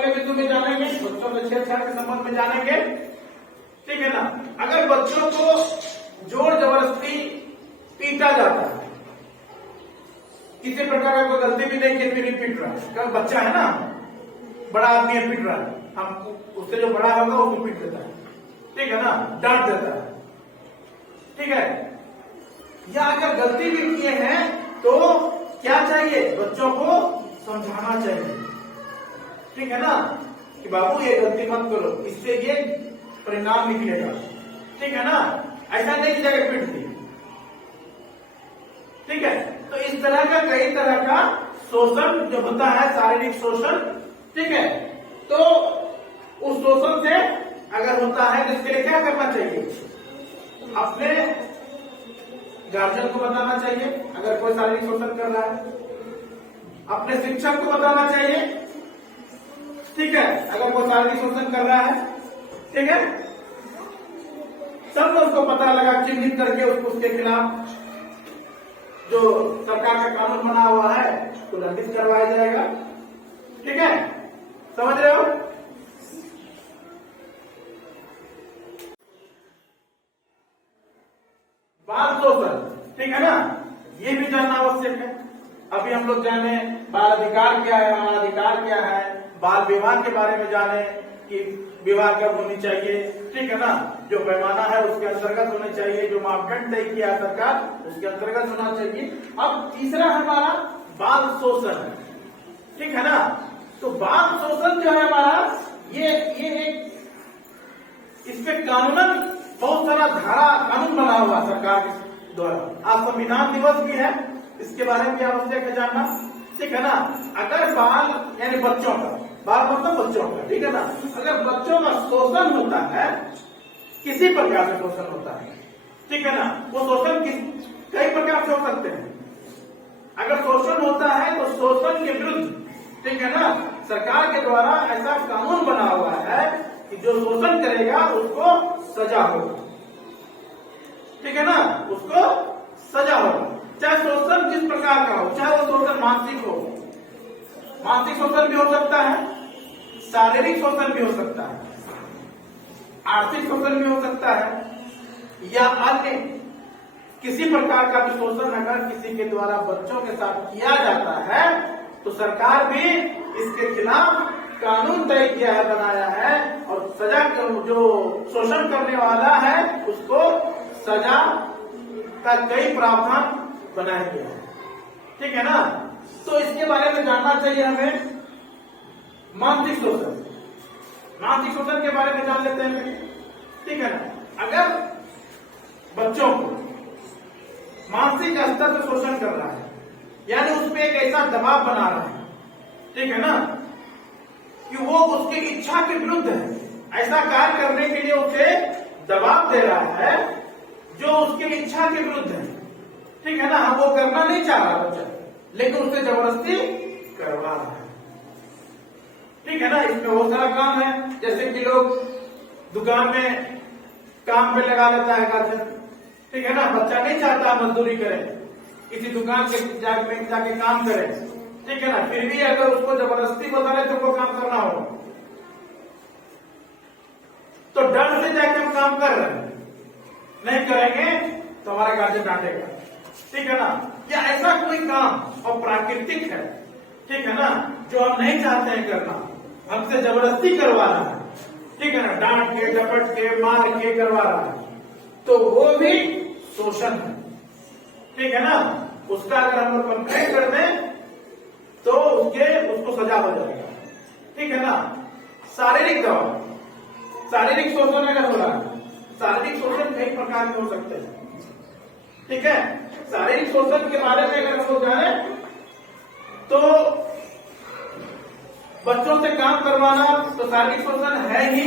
अगले बिंदु में जानेंगे, बच्चों के छेड़छाड़ के संबंध में जानेंगे, ठीक है ना। अगर बच्चों को जोर जबरदस्ती पीटा जाता है, किसी प्रकार का कोई गलती भी नहीं की फिर भी पीट रहा है, क्योंकि बच्चा है ना, बड़ा आदमी है पीट रहा है, हम उससे जो बड़ा होगा उसको पीट देता है, ठीक है ना, डांट देता है, ठीक है। या अगर गलती भी किए हैं तो क्या चाहिए, बच्चों को समझाना चाहिए, ठीक है ना, कि बाबू ये गलती मत करो, इससे ये परिणाम निकलेगा, ठीक है ना। ऐसा नहीं कि जाकर पीट दी, ठीक है। तो इस तरह का कई तरह का शोषण जो होता है, शारीरिक शोषण, ठीक है। तो उस शोषण से अगर होता है तो इसके लिए क्या करना चाहिए, अपने गार्जियन को बताना चाहिए अगर कोई शारीरिक शोषण कर रहा है, अपने शिक्षक को बताना चाहिए, ठीक है, अगर कोई शारीरिक शोषण कर रहा है, ठीक है। तब उसको पता लगा, चिन्हित करके उसके खिलाफ जो सरकार का कानून बना हुआ है तो दंडित करवाया जाएगा, ठीक है, समझ रहे हो। बाल शोषण, ठीक है ना, ये भी जानना आवश्यक है। अभी हम लोग जाने बाल अधिकार क्या है, बाल अधिकार क्या है, बाल विवाह के बारे में जाने कि विवाह कब होनी चाहिए, ठीक है ना, जो पैमाना है उसके अंतर्गत होना चाहिए, जो मापदंड तय किया है सरकार उसके अंतर्गत होना चाहिए। अब तीसरा हमारा बाल शोषण है, ठीक है ना। तो बाल शोषण जो है हमारा ये एक इस पे कानूनन बहुत सारा धारा कानून बना हुआ सरकार के द्वारा। आज संविधान दिवस भी है, इसके बारे में भी आवश्यक है जानना, ठीक है ना। अगर बाल यानी बच्चों का, बाल मतलब बच्चों का, ठीक है ना, अगर बच्चों का शोषण होता है, किसी प्रकार से शोषण होता है, ठीक है ना, वो शोषण कई प्रकार से हो सकते हैं। अगर शोषण होता है तो शोषण के विरुद्ध, ठीक है ना, सरकार के द्वारा ऐसा कानून बना हुआ है कि जो शोषण करेगा उसको सजा होगा, ठीक है ना, उसको सजा होगा। चाहे शोषण किस प्रकार का हो, चाहे वो शोषण मानसिक हो, मानसिक शोषण भी हो सकता है, शारीरिक शोषण भी हो सकता है, आर्थिक शोषण भी हो सकता है, या अन्य किसी प्रकार का भी शोषण अगर किसी के द्वारा बच्चों के साथ किया जाता है तो सरकार भी इसके खिलाफ कानून तय किया है, बनाया है, और सजा जो शोषण करने वाला है उसको सजा का कई प्रावधान बनाया गया है, ठीक है ना। तो इसके बारे में जानना चाहिए हमें। मानसिक शोषण, मानसिक शोषण के बारे में जान लेते हैं, ठीक है ना। अगर बच्चों को मानसिक स्तर से शोषण कर रहा है, यानी उस पर एक ऐसा दबाव बना रहा है, ठीक है ना, कि वो उसकी इच्छा के विरुद्ध है, ऐसा कार्य करने के लिए उसे दबाव दे रहा है जो उसकी इच्छा के विरुद्ध है, ठीक है ना, वो करना नहीं चाह रहा बच्चा, लेकिन उससे जबरदस्ती करवा रहा है, ठीक है ना। इसमें बहुत सारा काम है, जैसे कि लोग दुकान में काम पे लगा लेता है गार्जियन, ठीक है ना, बच्चा नहीं चाहता मजदूरी करे, किसी दुकान के जाके काम करे, ठीक है ना, फिर भी अगर उसको जबरदस्ती बता रहे तो वो काम करना होगा, तो डर से जाके हम काम कर रहे हैं, नहीं करेंगे तो हमारा गार्जियन डांटेगा, ठीक है ना। या ऐसा कोई काम अप्राकृतिक है, ठीक है ना, जो हम नहीं चाहते हैं करना, हमसे जबरदस्ती करवा रहा है, ठीक है ना, डांट के, झपट के, मार के करवा रहा है, तो वो भी शोषण है, ठीक है ना। उसका अगर हम लोग कंप्लेंट कर दें तो उसको सजा हो जाएगा, ठीक है ना। शारीरिक दबाव, शारीरिक शोषण अगर हो रहा है, शारीरिक शोषण कई प्रकार के हो सकते हैं, ठीक है। शारीरिक शोषण के बारे में अगर हम लोग जाने तो बच्चों से काम करवाना तो शारीरिक शोषण है ही,